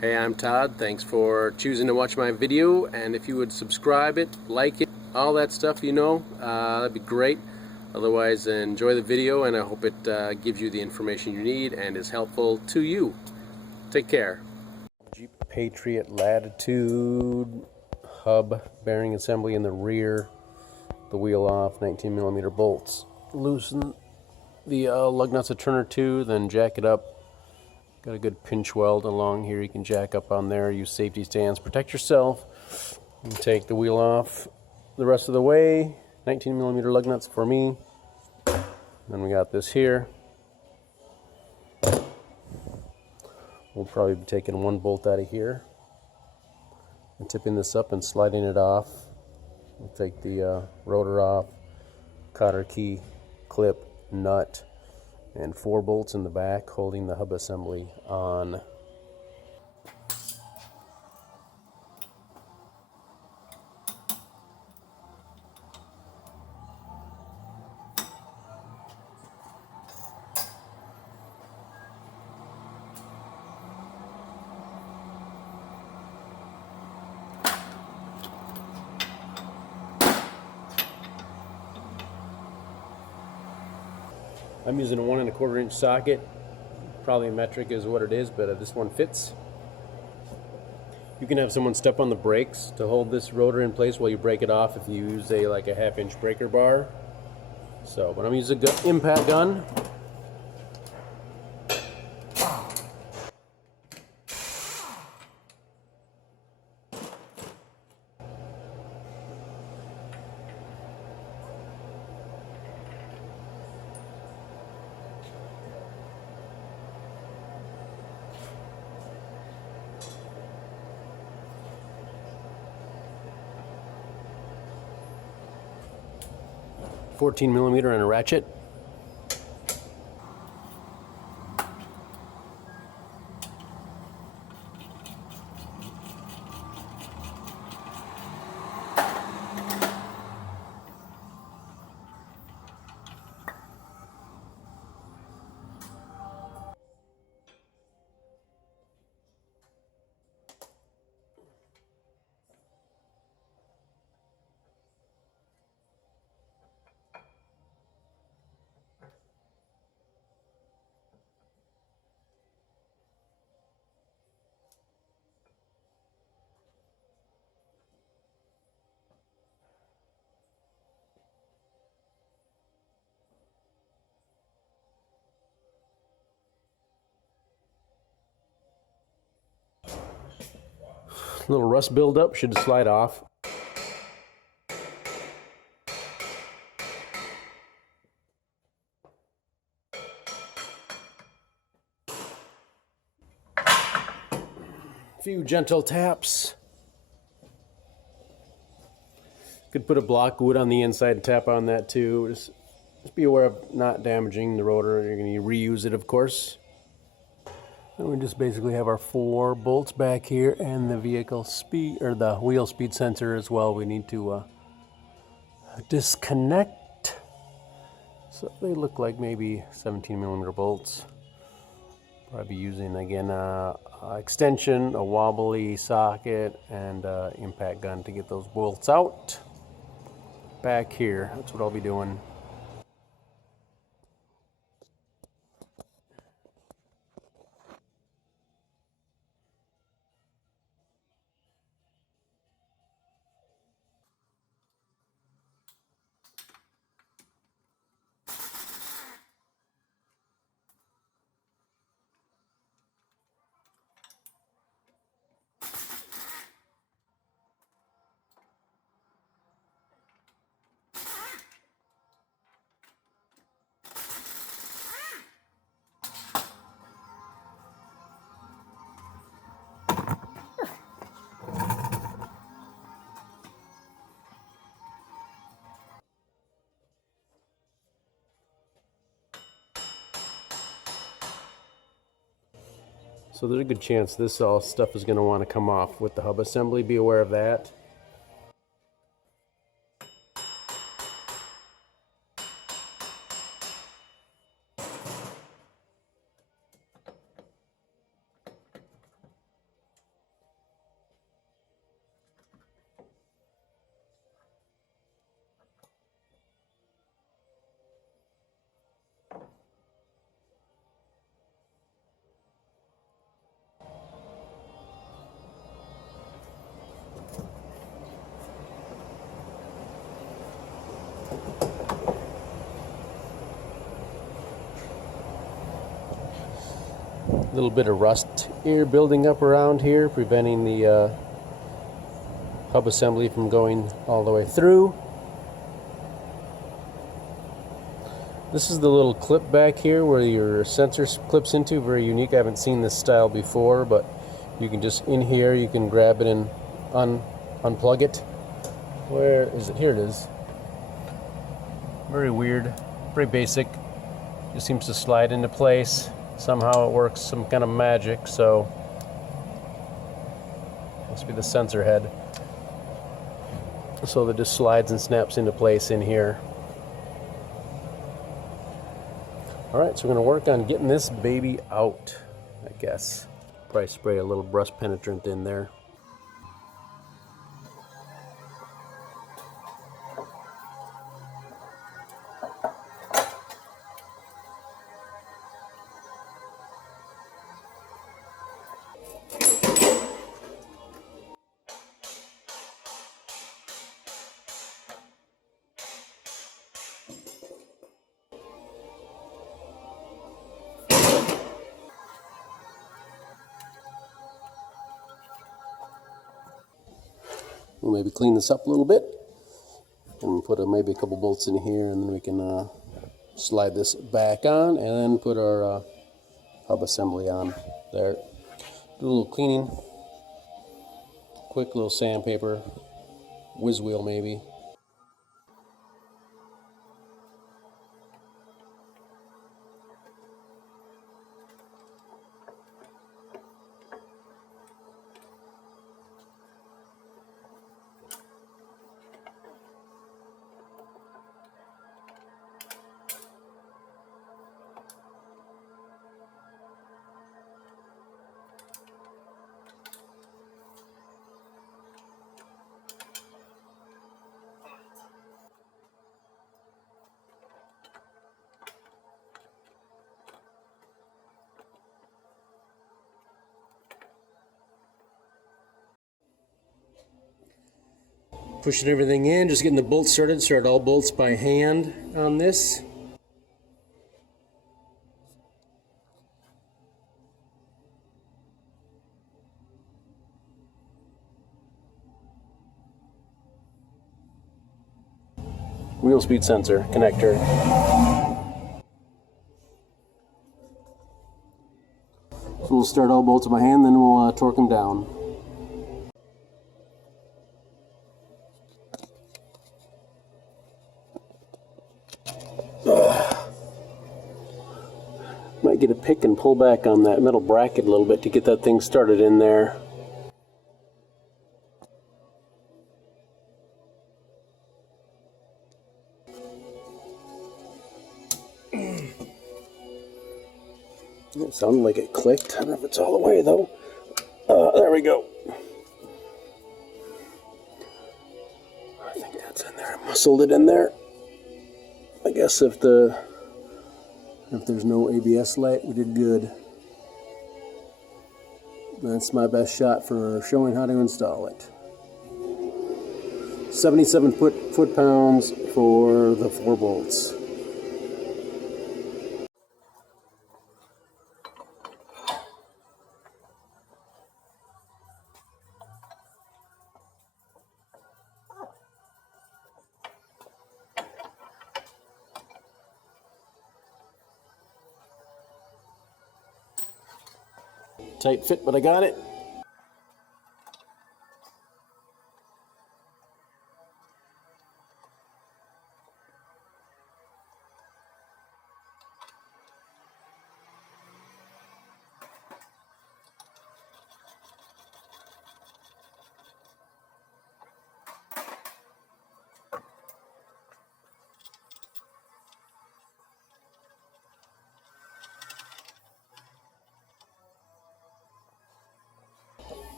Hey, I'm Todd. Thanks for choosing to watch my video, and if you would subscribe it, like it, all that stuff, that'd be great. Otherwise, enjoy the video, and I hope it gives you the information you need and is helpful to you. Take care. Jeep Patriot Latitude hub bearing assembly in the rear, the wheel off, 19mm bolts. Loosen the lug nuts a turn or two, then jack it up. Got a good pinch weld along here. You can jack up on there, use safety stands, protect yourself, and take the wheel off the rest of the way. 19mm lug nuts for me. Then we got this here. We'll probably be taking one bolt out of here and tipping this up and sliding it off. We'll take the rotor off, cotter key, clip, nut, and 4 bolts in the back holding the hub assembly on. I'm using a 1 1/4 inch socket. Probably metric is what it is, but this one fits. You can have someone step on the brakes to hold this rotor in place while you break it off if you use a 1/2 inch breaker bar. So, but I'm using an impact gun. .14mm and a ratchet. Little rust buildup, should slide off. A few gentle taps. Could put a block of wood on the inside and tap on that too. Just be aware of not damaging the rotor. You're going to reuse it, of course. And we just basically have our 4 bolts back here and the vehicle speed, or the wheel speed sensor as well. We need to disconnect. So they look like maybe 17mm bolts. Probably using again extension, a wobbly socket, and impact gun to get those bolts out. Back here, that's what I'll be doing. So there's a good chance this all stuff is going to want to come off with the hub assembly. Be aware of that. little bit of rust here building up around here, preventing the hub assembly from going all the way through. This is the little clip back here where your sensor clips into. Very unique. I haven't seen this style before, but you can just, in here, you can grab it and unplug it. Where is it? Here it is. Very weird, very basic. Just seems to slide into place. Somehow it works, some kind of magic, so must be the sensor head. So that just slides and snaps into place in here. Alright, so we're going to work on getting this baby out, I guess. Probably spray a little rust penetrant in there. We'll maybe clean this up a little bit and put maybe a couple bolts in here, and then we can slide this back on and then put our hub assembly on there. Do a little cleaning, quick little sandpaper, whiz wheel maybe. Pushing everything in, just getting the bolts started. Start all bolts by hand on this. Wheel speed sensor connector. So we'll start all bolts by hand, then we'll torque them down. Might get a pick and pull back on that metal bracket a little bit to get that thing started in there. It sounded like it clicked. I don't know if it's all the way though. There we go. I think that's in there. I muscled it in there. I guess if there's no ABS light, we did good. That's my best shot for showing how to install it. 77 foot-pounds for the 4 bolts. Tight fit, but I got it.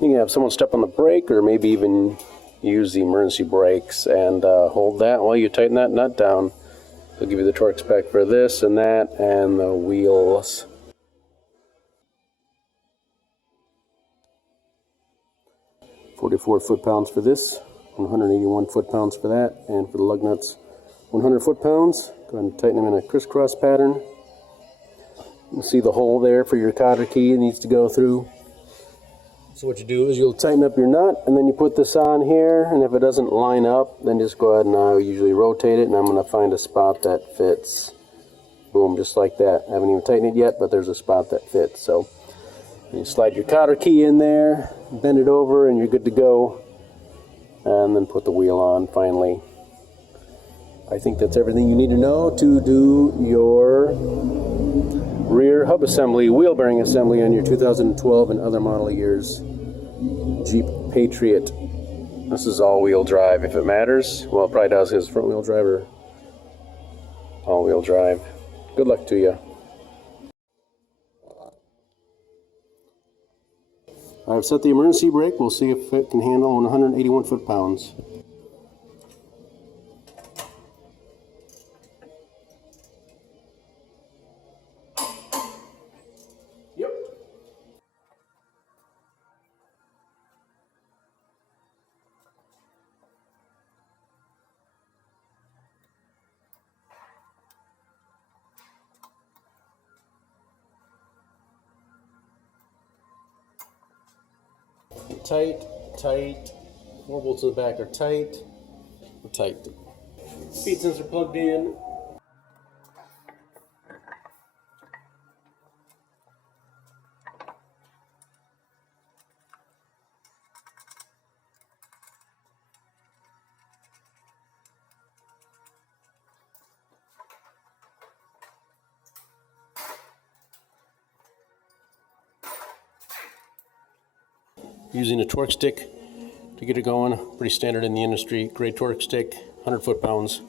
You can have someone step on the brake, or maybe even use the emergency brakes and hold that while you tighten that nut down. They'll give you the torque spec for this and that and the wheels. "44 foot-pounds for this, 181 foot-pounds for that, and for the lug nuts, 100 foot-pounds. Go ahead and tighten them in a crisscross pattern. You see the hole there for your cotter key it needs to go through. So what you do is you'll tighten up your nut, and then you put this on here, and if it doesn't line up, then just go ahead and I usually rotate it, and I'm going to find a spot that fits. Boom, just like that. I haven't even tightened it yet, but there's a spot that fits. So you slide your cotter key in there, bend it over, and you're good to go. And then put the wheel on finally. I think that's everything you need to know to do your rear hub assembly, wheel bearing assembly on your 2012 and other model years Jeep Patriot. This is all-wheel drive if it matters. Well, it probably does, his front-wheel drive or all-wheel drive. Good luck to you. I've set the emergency brake. We'll see if it can handle 181 foot-pounds. Yep. Tight, tight. 4 bolts in the back are tight. We're tight. Speed sensor plugged in. Using a torque stick to get it going. Pretty standard in the industry. Great torque stick, 100 foot-pounds.